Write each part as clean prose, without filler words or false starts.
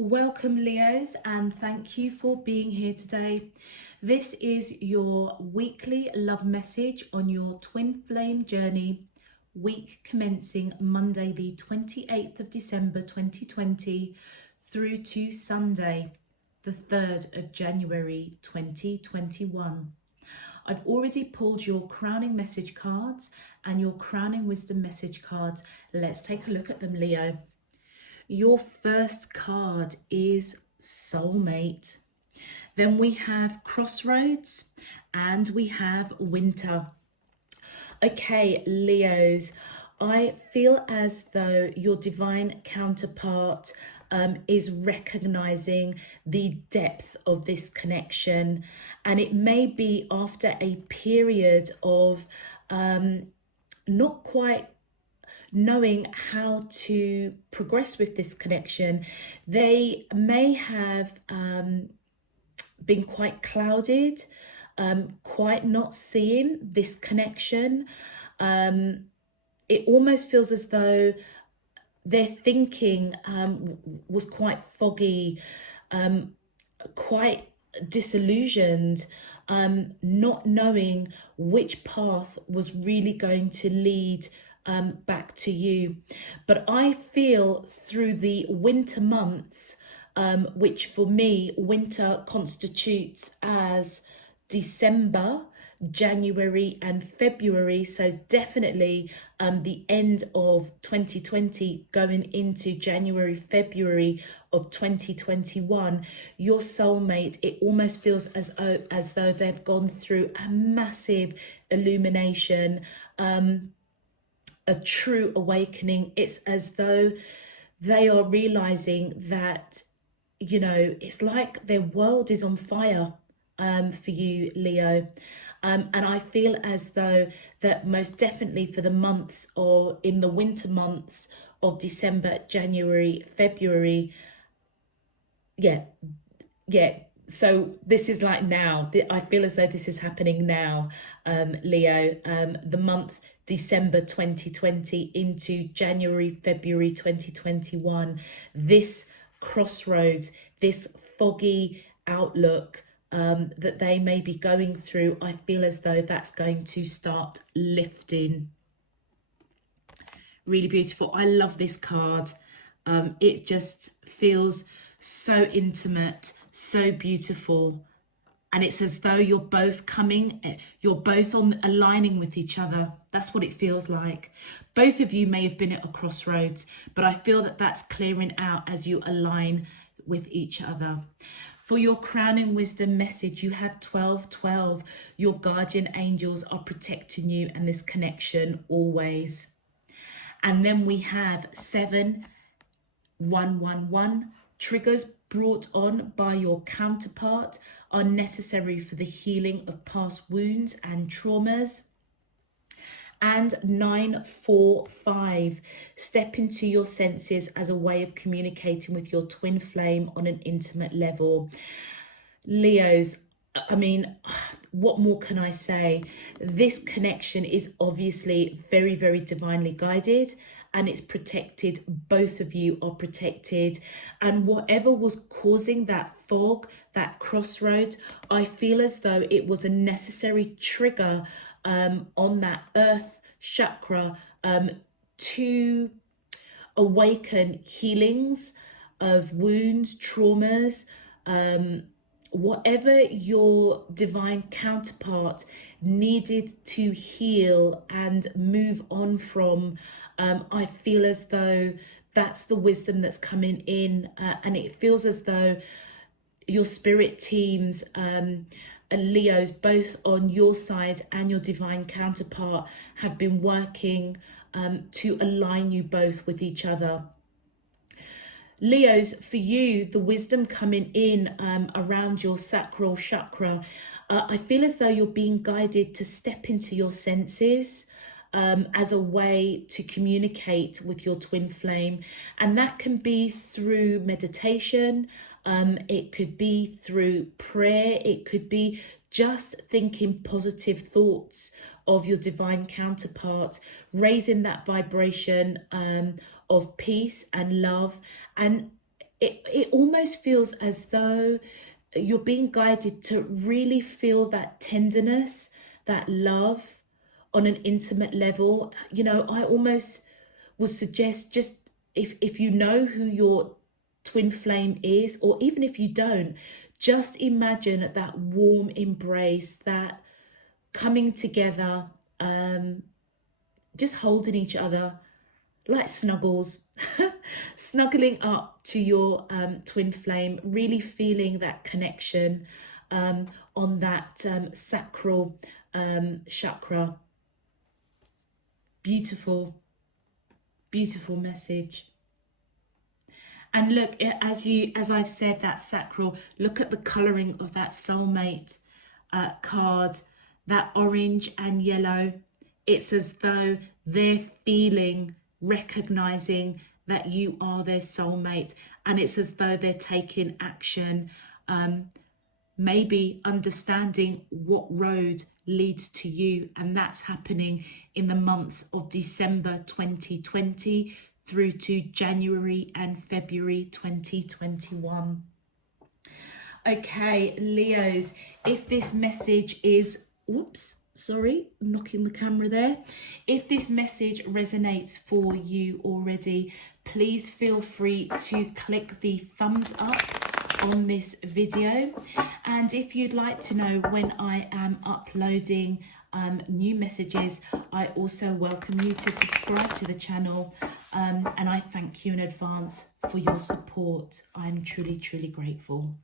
Welcome, Leos, and thank you for being here today. This is your weekly love message on your twin flame journey, week commencing Monday, the 28th of December 2020, through to Sunday, the 3rd of January 2021. I've already pulled your crowning message cards and your crowning wisdom message cards. Let's take a look at them, Leo. Your first card is soulmate. Then we have crossroads and we have winter. Okay, Leos, I feel as though your divine counterpart is recognizing the depth of this connection, and it may be after a period of not quite knowing how to progress with this connection. They may have been quite clouded, quite not seeing this connection. It almost feels as though their thinking was quite foggy, quite disillusioned, not knowing which path was really going to lead back to you. But I feel through the winter months, which for me, winter constitutes as December, January and February, so definitely the end of 2020 going into January, February of 2021, your soulmate, it almost feels as though they've gone through a massive illumination, a true awakening. It's as though they are realizing that, it's like their world is on fire for you, Leo. And I feel as though that most definitely for the months, or in the winter months of December, January, February, yeah. So this is like now. I feel as though this is happening now, Leo. The month December 2020 into January, February 2021. This crossroads, this foggy outlook that they may be going through, I feel as though that's going to start lifting. Really beautiful. I love this card. It just feels so intimate, so beautiful. And it's as though you're both aligning with each other. That's what it feels like. Both of you may have been at a crossroads, but I feel that that's clearing out as you align with each other. For your crowning wisdom message, you have 1212. Your guardian angels are protecting you and this connection always. And then we have 7111. Triggers brought on by your counterpart are necessary for the healing of past wounds and traumas. And 945. Step into your senses as a way of communicating with your twin flame on an intimate level. Leos, I mean, what more can I say? This connection is obviously very, very divinely guided, and it's protected. Both of you are protected. And whatever was causing that fog, that crossroads, I feel as though it was a necessary trigger on that earth chakra to awaken healings of wounds, traumas, whatever your divine counterpart needed to heal and move on from. I feel as though that's the wisdom that's coming in, and it feels as though your spirit teams, Leos, both on your side and your divine counterpart, have been working to align you both with each other. Leos, for you, the wisdom coming in around your sacral chakra, I feel as though you're being guided to step into your senses as a way to communicate with your twin flame. And that can be through meditation, it could be through prayer, it could be just thinking positive thoughts of your divine counterpart, raising that vibration of peace and love. And it almost feels as though you're being guided to really feel that tenderness, that love on an intimate level. You know, I almost would suggest, just if you know who your twin flame is, or even if you don't, just imagine that warm embrace, that coming together, just holding each other like snuggles, snuggling up to your twin flame, really feeling that connection on that sacral chakra. Beautiful, beautiful message. And look, as I've said, that sacral, look at the coloring of that soulmate card, that orange and yellow. It's as though they're feeling, recognizing that you are their soulmate, and it's as though they're taking action, maybe understanding what road leads to you. And that's happening in the months of December 2020 through to January and February 2021. Okay, Leos, if this message is, whoops, sorry, knocking the camera there. If this message resonates for you already, please feel free to click the thumbs up on this video. And if you'd like to know when I am uploading new messages, I also welcome you to subscribe to the channel, and I thank you in advance for your support. I'm truly, truly grateful.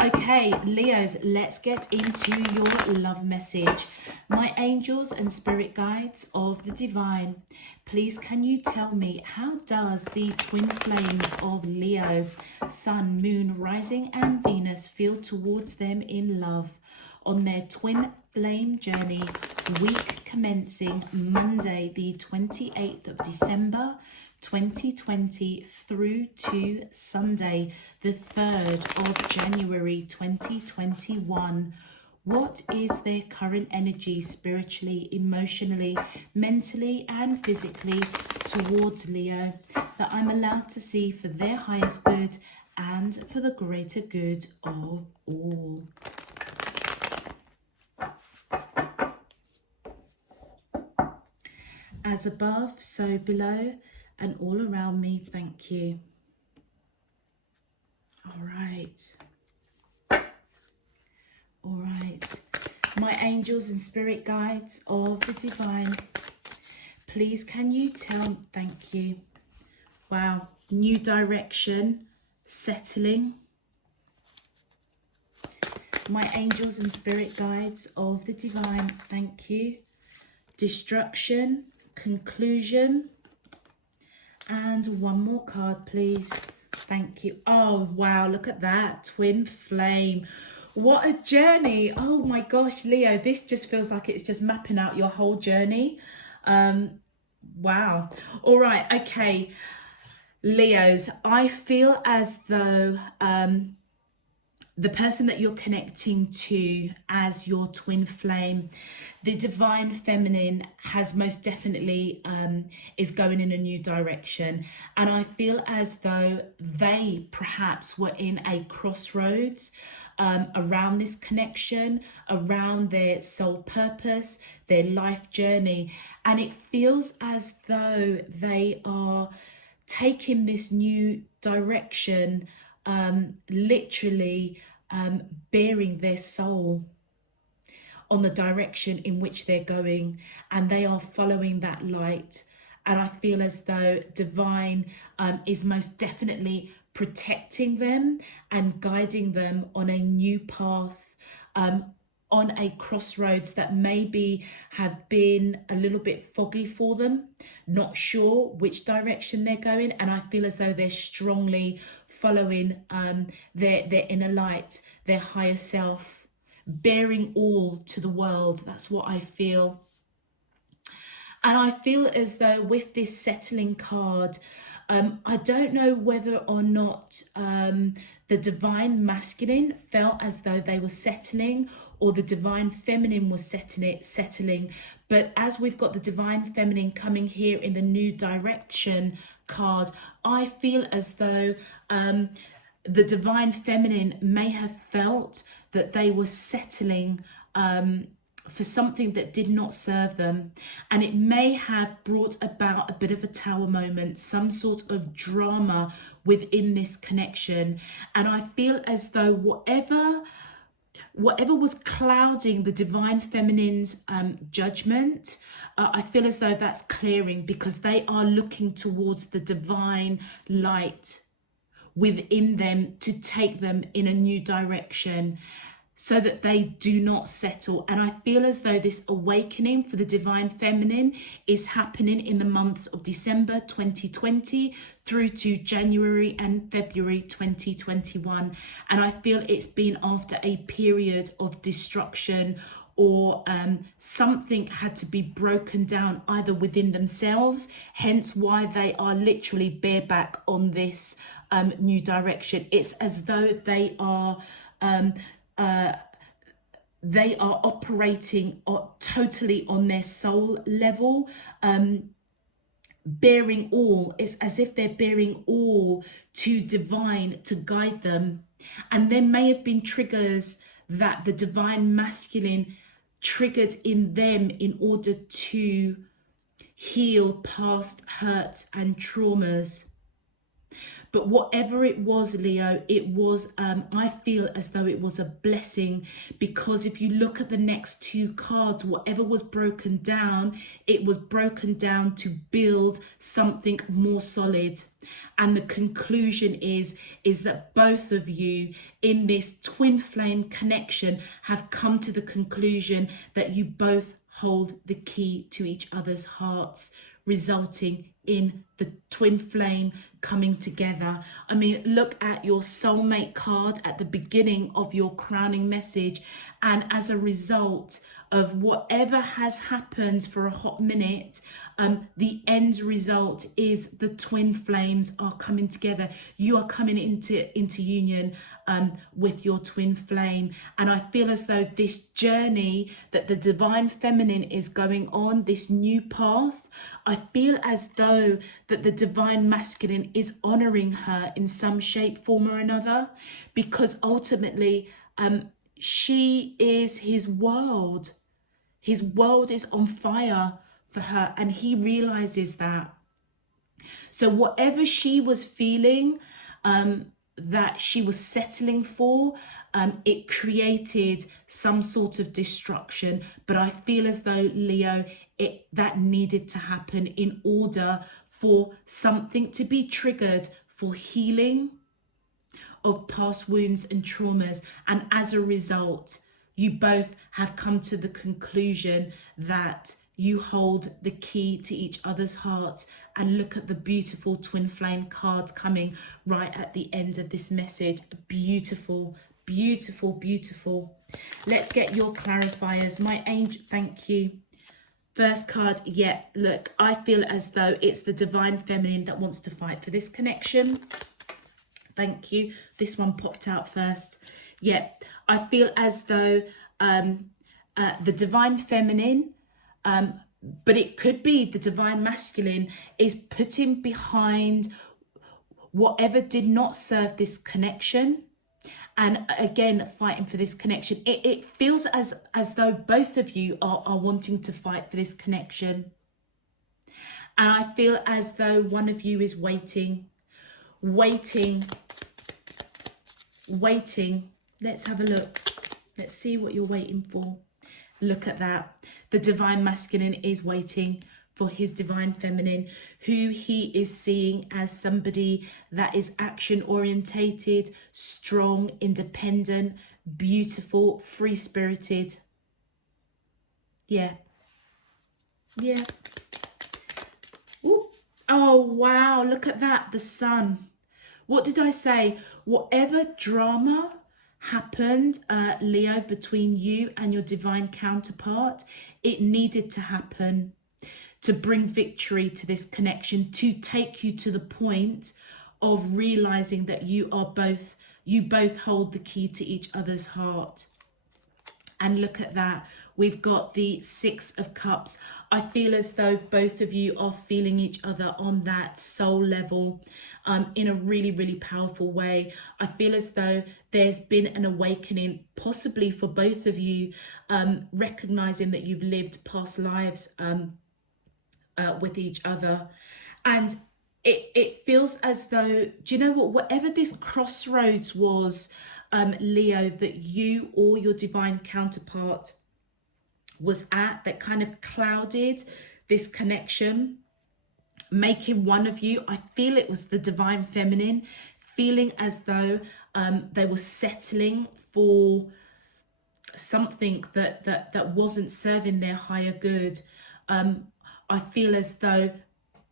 Okay, Leos, let's get into your love message. My angels and spirit guides of the divine, please can you tell me, how does the twin flames of Leo, Sun, Moon, Rising and Venus feel towards them in love on their twin flame journey, week commencing Monday the 28th of December 2020 through to Sunday the 3rd of January 2021. What is their current energy spiritually, emotionally, mentally and physically towards Leo, that I'm allowed to see for their highest good and for the greater good of all? As above, so below, and all around me, thank you. All right. All right. My angels and spirit guides of the divine, please can you tell, thank you. Wow. New direction, settling. My angels and spirit guides of the divine, thank you. Destruction, conclusion, and one more card, please. Thank you. Oh, wow. Look at that. Twin flame. What a journey. Oh, my gosh, Leo. This just feels like it's just mapping out your whole journey. Wow. All right. Okay. Leos, I feel as though the person that you're connecting to as your twin flame, the divine feminine, has most definitely is going in a new direction. And I feel as though they perhaps were in a crossroads around this connection, around their soul purpose, their life journey. And it feels as though they are taking this new direction, literally bearing their soul on the direction in which they're going, and they are following that light. And I feel as though divine is most definitely protecting them and guiding them on a new path, on a crossroads that maybe have been a little bit foggy for them, not sure which direction they're going. And I feel as though they're strongly following their inner light, their higher self, bearing all to the world. That's what I feel. And I feel as though with this settling card, I don't know whether or not the divine masculine felt as though they were settling, or the divine feminine was settling. But as we've got the divine feminine coming here in the new direction card, I feel as though the divine feminine may have felt that they were settling for something that did not serve them, and it may have brought about a bit of a tower moment, some sort of drama within this connection. And I feel as though whatever was clouding the divine feminine's judgment, I feel as though that's clearing, because they are looking towards the divine light within them to take them in a new direction, so that they do not settle. And I feel as though this awakening for the divine feminine is happening in the months of December 2020 through to January and February 2021. And I feel it's been after a period of destruction, or something had to be broken down either within themselves, hence why they are literally bareback on this new direction. It's as though they are operating totally on their soul level, bearing all. It's as if they're bearing all to divine to guide them. And there may have been triggers that the divine masculine triggered in them in order to heal past hurts and traumas. But whatever it was, Leo, it was, I feel as though it was a blessing, because if you look at the next two cards, whatever was broken down, it was broken down to build something more solid. And the conclusion is that both of you in this twin flame connection have come to the conclusion that you both hold the key to each other's hearts, resulting in the twin flame coming together. I mean, look at your soulmate card at the beginning of your crowning message, and as a result of whatever has happened for a hot minute, the end result is the twin flames are coming together. You are coming into union with your twin flame. And I feel as though this journey that the divine feminine is going on, this new path, I feel as though that the divine masculine is honoring her in some shape, form or another, because ultimately she is his world. His world is on fire for her, and he realizes that. So whatever she was feeling that she was settling for, it created some sort of destruction. But I feel as though, Leo, that needed to happen in order for something to be triggered for healing of past wounds and traumas. And as a result, you both have come to the conclusion that you hold the key to each other's hearts. And look at the beautiful twin flame cards coming right at the end of this message. Beautiful, beautiful, beautiful. Let's get your clarifiers. My angel, thank you. First card, yeah, look, I feel as though it's the divine feminine that wants to fight for this connection. Thank you. This one popped out first. Yeah, I feel as though the divine feminine, but it could be the divine masculine, is putting behind whatever did not serve this connection. And again, fighting for this connection. It feels as though both of you are wanting to fight for this connection. And I feel as though one of you is waiting. Let's have a look. Let's see what you're waiting for. Look at that. The divine masculine is waiting for his divine feminine, who he is seeing as somebody that is action orientated, strong, independent, beautiful, free spirited. Yeah. Ooh. Oh wow, look at that, the sun. What did I say? Whatever drama happened, Leo, between you and your divine counterpart, it needed to happen to bring victory to this connection, to take you to the point of realizing that you both hold the key to each other's heart. And look at that. We've got the Six of Cups. I feel as though both of you are feeling each other on that soul level in a really, really powerful way. I feel as though there's been an awakening, possibly for both of you, recognizing that you've lived past lives with each other. And it feels as though, do you know what, whatever this crossroads was, Leo, that you or your divine counterpart was at, that kind of clouded this connection, making one of you, I feel it was the divine feminine, feeling as though they were settling for something that wasn't serving their higher good. I feel as though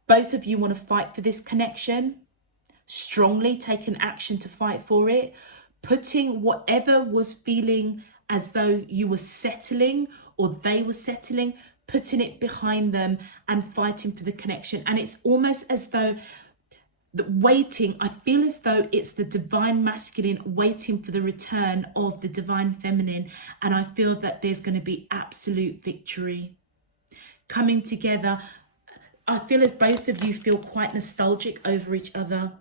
both of you want to fight for this connection strongly, taking action to fight for it, putting whatever was feeling as though you were settling or they were settling, putting it behind them and fighting for the connection. And it's almost as though waiting, I feel as though it's the divine masculine waiting for the return of the divine feminine. And I feel that there's going to be absolute victory coming together. I feel as both of you feel quite nostalgic over each other.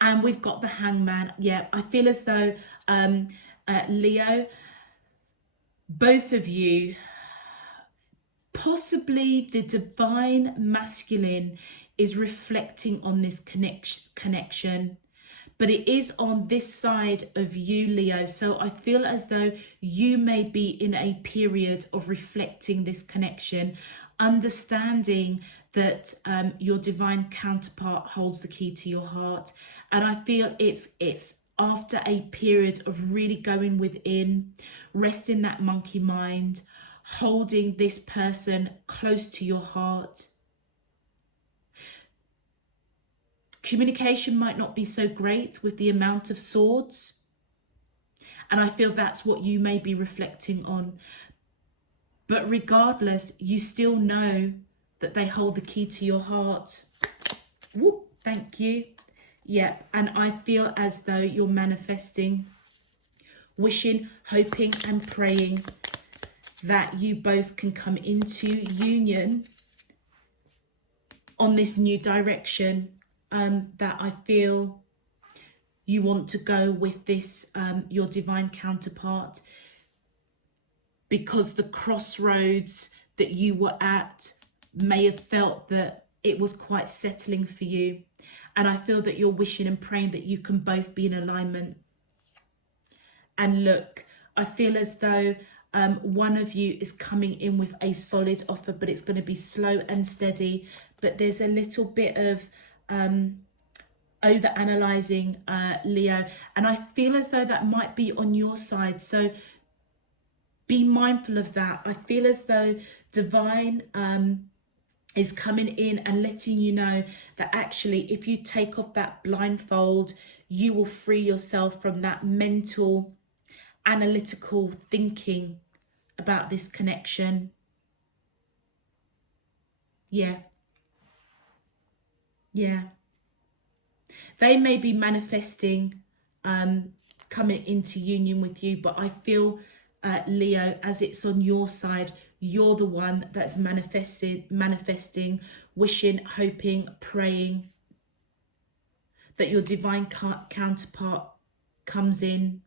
And we've got the Hangman. Yeah, I feel as though, Leo, both of you, possibly the divine masculine is reflecting on this connection, but it is on this side of you, Leo. So I feel as though you may be in a period of reflecting this connection, understanding that your divine counterpart holds the key to your heart. And I feel it's after a period of really going within, resting that monkey mind, holding this person close to your heart. Communication might not be so great with the amount of swords. And I feel that's what you may be reflecting on. But regardless, you still know that they hold the key to your heart. Whoop, thank you. Yep, and I feel as though you're manifesting, wishing, hoping and praying that you both can come into union on this new direction that I feel you want to go with this, your divine counterpart, because the crossroads that you were at may have felt that it was quite settling for you. And I feel that you're wishing and praying that you can both be in alignment. And look, I feel as though one of you is coming in with a solid offer, but it's going to be slow and steady. But there's a little bit of over analyzing, Leo, and I feel as though that might be on your side. So be mindful of that. I feel as though divine is coming in and letting you know that actually, if you take off that blindfold, you will free yourself from that mental, analytical thinking about this connection. Yeah. They may be manifesting coming into union with you, but I feel, Leo, as it's on your side, you're the one that's manifesting, wishing, hoping, praying that your divine counterpart comes in,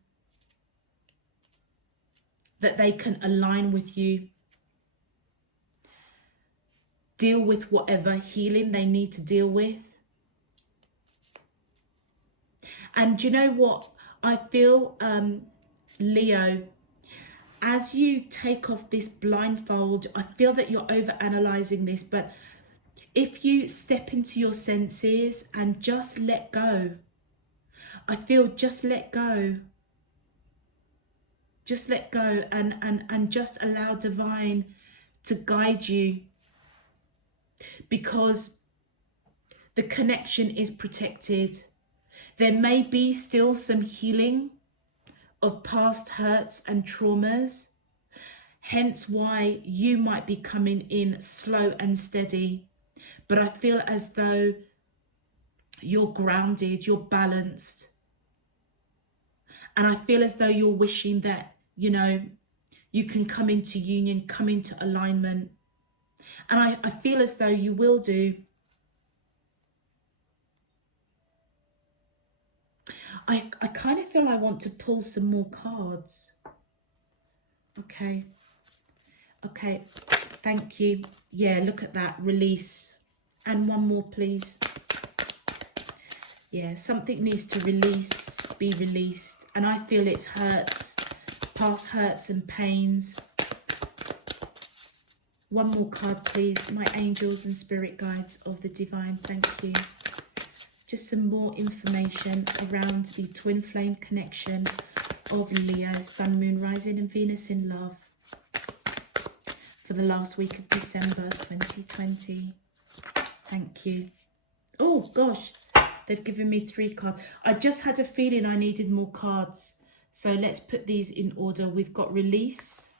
that they can align with you, deal with whatever healing they need to deal with. And do you know what? I feel, Leo, as you take off this blindfold, I feel that you're over-analyzing this, but if you step into your senses and just let go, I feel just let go. Just let go and just allow divine to guide you, because the connection is protected. There may be still some healing of past hurts and traumas, hence why you might be coming in slow and steady. But I feel as though you're grounded, you're balanced. And I feel as though you're wishing that you know, you can come into union, come into alignment. And I feel as though you will do. I kind of feel I want to pull some more cards. Okay. Okay. Thank you. Yeah, look at that. Release. And one more, please. Yeah, something needs to release, be released. And I feel it's hurts, past hurts and pains. One more card, please. My angels and spirit guides of the divine. Thank you. Just some more information around the twin flame connection of Leo, Sun, Moon, Rising and Venus in love for the last week of December 2020. Thank you. Oh, gosh. They've given me 3 cards. I just had a feeling I needed more cards. So let's put these in order. We've got release,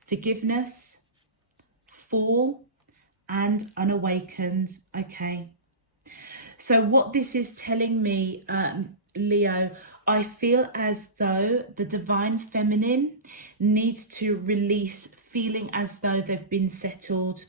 forgiveness, fall, and unawakened. Okay. So what this is telling me, Leo, I feel as though the divine feminine needs to release, feeling as though they've been settled,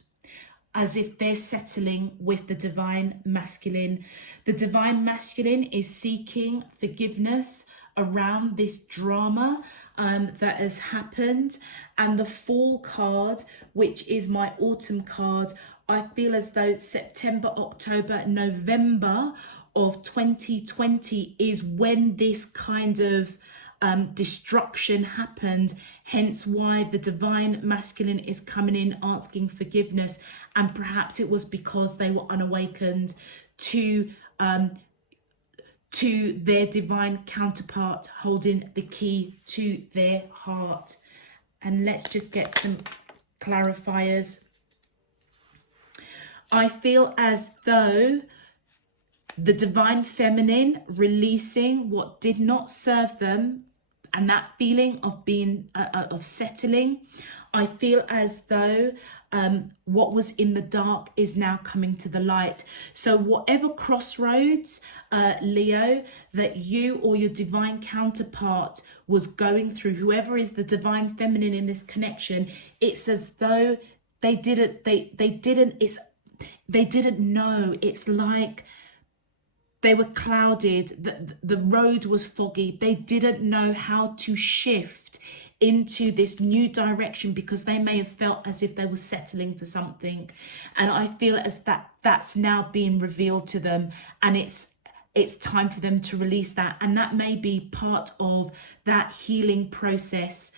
as if they're settling with the divine masculine. The divine masculine is seeking forgiveness around this drama that has happened. And the Fall card, which is my autumn card, I feel as though September, October, November of 2020 is when this kind of destruction happened, hence why the divine masculine is coming in asking forgiveness. And perhaps it was because they were unawakened to their divine counterpart holding the key to their heart. And let's just get some clarifiers. I feel as though the divine feminine releasing what did not serve them, and that feeling of being of settling. I feel as though what was in the dark is now coming to the light. So whatever crossroads, Leo, that you or your divine counterpart was going through, whoever is the divine feminine in this connection, it's as though they didn't know. It's like they were clouded, the road was foggy. They didn't know how to shift into this new direction because they may have felt as if they were settling for something. And I feel as that's now being revealed to them, and it's time for them to release that. And that may be part of that healing process.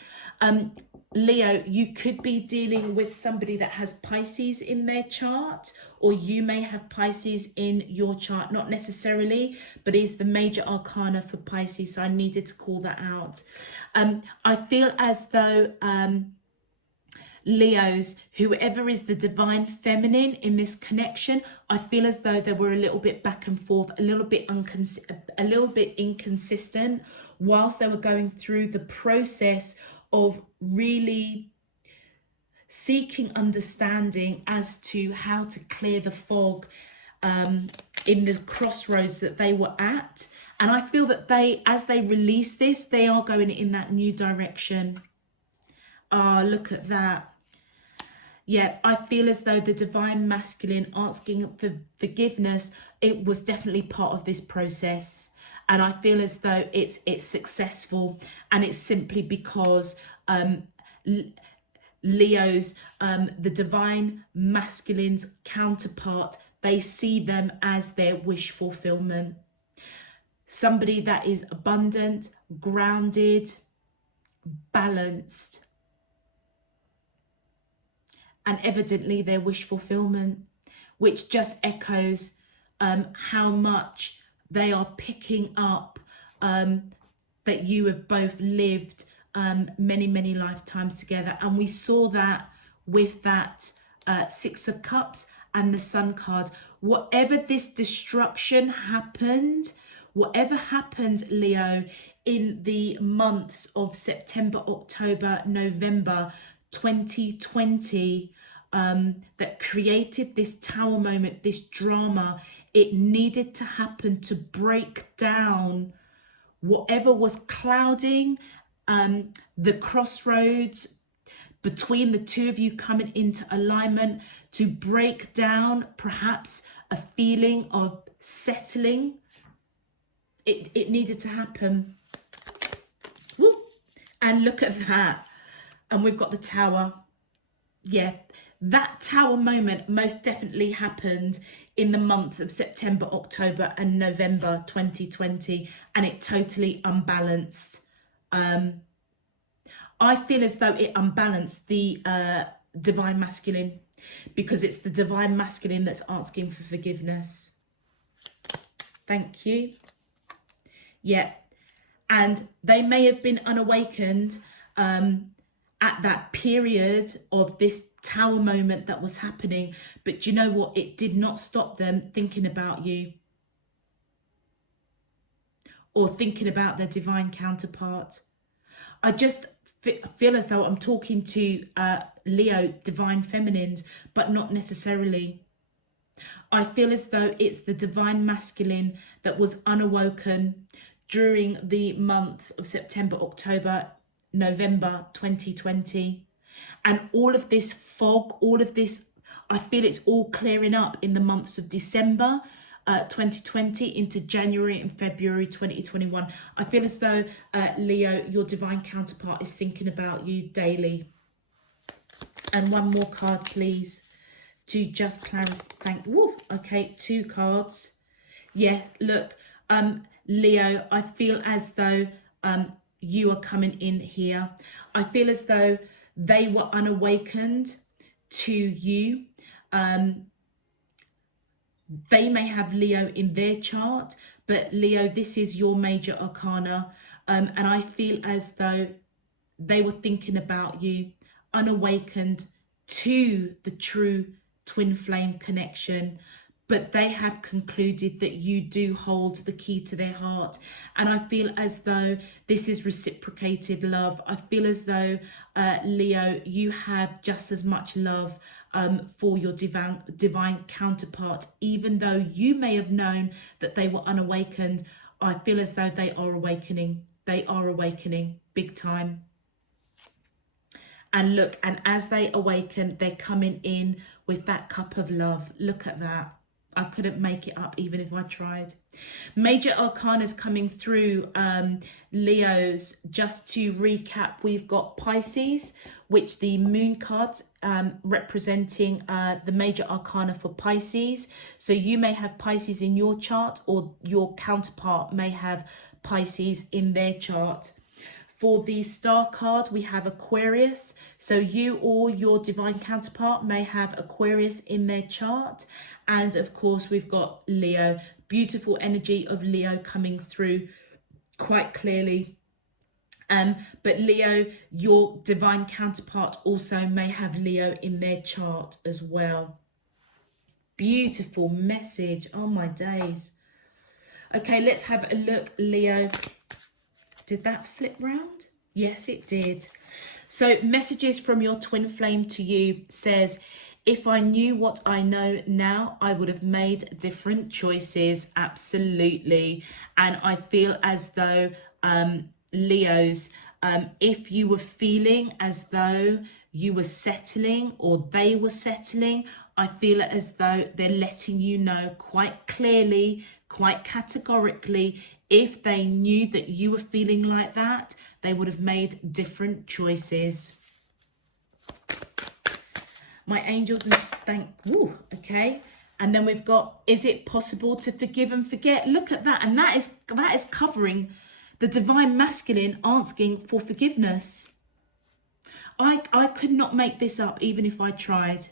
Leo, you could be dealing with somebody that has Pisces in their chart, or you may have Pisces in your chart, not necessarily, but is the major arcana for Pisces. So I needed to call that out. I feel as though Leos, whoever is the divine feminine in this connection, I feel as though they were a little bit back and forth, a little bit inconsistent whilst they were going through the process of really seeking understanding as to how to clear the fog in the crossroads that they were at. And I feel that as they release this, they are going in that new direction. Look at that. Yeah, I feel as though the divine masculine asking for forgiveness, it was definitely part of this process. And I feel as though it's successful, and it's simply because Leo's, the divine masculine's counterpart, they see them as their wish fulfillment. Somebody that is abundant, grounded, balanced, and evidently their wish fulfillment, which just echoes how much they are picking up that you have both lived many lifetimes together. And we saw that with that 6 of Cups and the Sun card. Whatever this destruction happened, whatever happened, Leo, in the months of September, October, November 2020, that created this tower moment, this drama, it needed to happen to break down whatever was clouding the crossroads between the two of you coming into alignment to break down perhaps a feeling of settling. It needed to happen. Woo. And look at that. And we've got the Tower. Yeah, that Tower moment most definitely happened in the months of September, October and November 2020, and it totally unbalanced. I feel as though it unbalanced the divine masculine, because it's the divine masculine that's asking for forgiveness. Thank you. Yeah, and they may have been unawakened at that period of this Tower moment that was happening, but do you know what? It did not stop them thinking about you or thinking about their divine counterpart. I just feel as though I'm talking to Leo divine feminines, but not necessarily. I feel as though it's the divine masculine that was unawoken during the months of September, October, November 2020. And all of this fog, all of this, I feel it's all clearing up in the months of December 2020 into January and February 2021. I feel as though, Leo, your divine counterpart is thinking about you daily. And one more card, please, to just clarify. Okay, 2 cards. Yeah, look, Leo, I feel as though you are coming in here. I feel as though they were unawakened to you. They may have Leo in their chart, but Leo, this is your major arcana. And I feel as though they were thinking about you, unawakened to the true twin flame connection. But they have concluded that you do hold the key to their heart. And I feel as though this is reciprocated love. I feel as though, Leo, you have just as much love for your divine counterpart. Even though you may have known that they were unawakened, I feel as though they are awakening. They are awakening big time. And look, and as they awaken, they're coming in with that cup of love. Look at that. I couldn't make it up even if I tried. Major arcanas coming through, Leos. Just to recap, we've got Pisces, which the moon card representing the major arcana for Pisces. So you may have Pisces in your chart, or your counterpart may have Pisces in their chart. For the star card, we have Aquarius. So you or your divine counterpart may have Aquarius in their chart. And of course, we've got Leo. Beautiful energy of Leo coming through quite clearly. But Leo, your divine counterpart also may have Leo in their chart as well. Beautiful message. Oh my days. Okay, let's have a look, Leo. Did that flip round? Yes, it did. So messages from your twin flame to you says, if I knew what I know now, I would have made different choices. Absolutely. And I feel as though, Leos, if you were feeling as though you were settling or they were settling, I feel as though they're letting you know quite clearly, quite categorically, if they knew that you were feeling like that, they would have made different choices. My angels and okay. And then we've got, is it possible to forgive and forget? Look at that. And that is covering the divine masculine asking for forgiveness. I could not make this up even if I tried.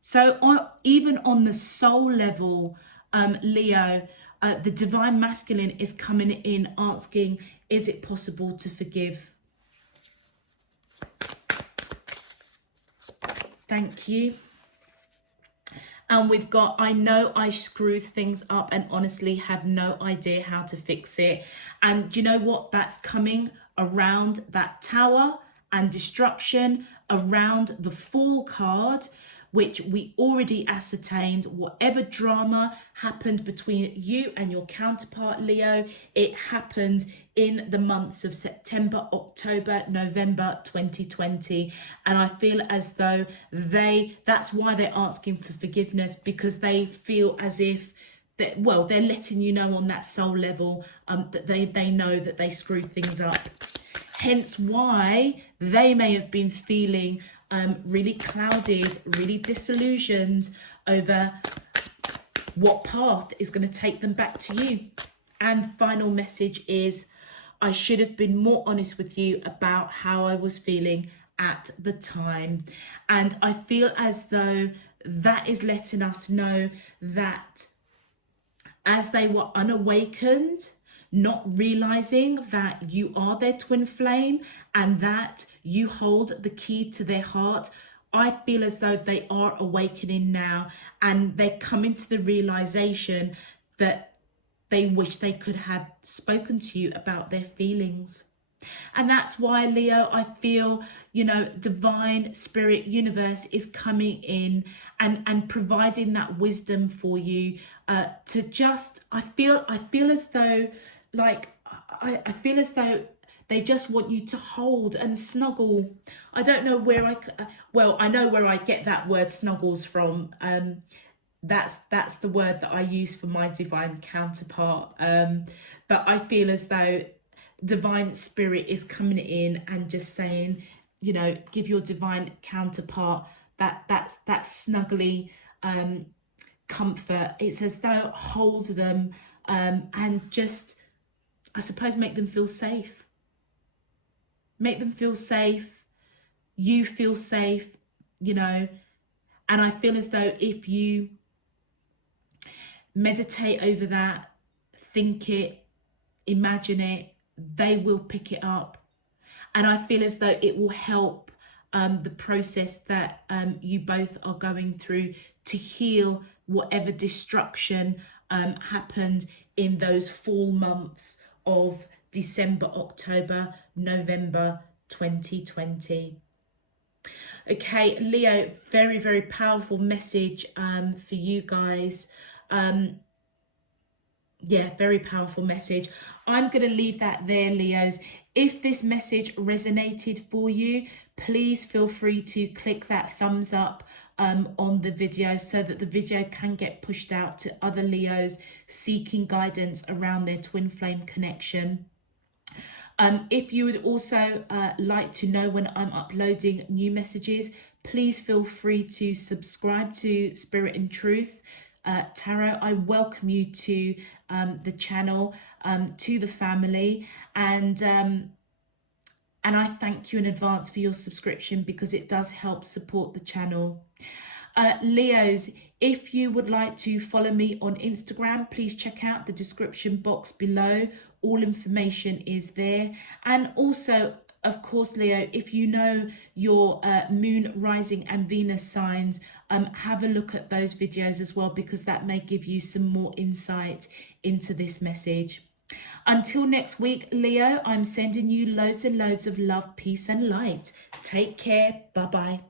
So even on the soul level, Leo, the divine masculine is coming in asking, is it possible to forgive? Thank you. And we've got, I know I screwed things up and honestly have no idea how to fix it. And do you know what? That's coming around that Tower and destruction, around the Fool card, which we already ascertained, whatever drama happened between you and your counterpart, Leo, it happened in the months of September, October, November 2020. And I feel as though that's why they're asking for forgiveness, because they feel as if that, well, they're letting you know on that soul level that they know that they screwed things up. Hence why they may have been feeling really clouded, really disillusioned over what path is going to take them back to you. And final message is, I should have been more honest with you about how I was feeling at the time. And I feel as though that is letting us know that as they were unawakened, not realizing that you are their twin flame and that you hold the key to their heart, I feel as though they are awakening now, and they're coming to the realization that they wish they could have spoken to you about their feelings. And that's why, Leo, I feel, you know, divine spirit universe is coming in and providing that wisdom for you to just, I feel as though, like, I feel as though they just want you to hold and snuggle. I don't know where I know where I get that word snuggles from. That's the word that I use for my divine counterpart. But I feel as though divine spirit is coming in and just saying, you know, give your divine counterpart that snuggly comfort. It's as though hold them and just, I suppose, make them feel safe. Make them feel safe. You feel safe, you know. And I feel as though if you meditate over that, think it, imagine it, they will pick it up. And I feel as though it will help the process that you both are going through to heal whatever destruction happened in those fall months of December, October, November 2020. Okay, Leo, very, very powerful message for you guys. Yeah, very powerful message. I'm going to leave that there, Leos. If this message resonated for you, please feel free to click that thumbs up on the video so that the video can get pushed out to other Leos seeking guidance around their twin flame connection. If you would also like to know when I'm uploading new messages, please feel free to subscribe to Spirit and Truth Tarot. I welcome you to the channel, to the family, and I thank you in advance for your subscription because it does help support the channel. Leos, if you would like to follow me on Instagram, please check out the description box below. All information is there. And also, of course, Leo, if you know your moon, rising and Venus signs, have a look at those videos as well, because that may give you some more insight into this message. Until next week, Leo, I'm sending you loads and loads of love, peace and light. Take care. Bye-bye.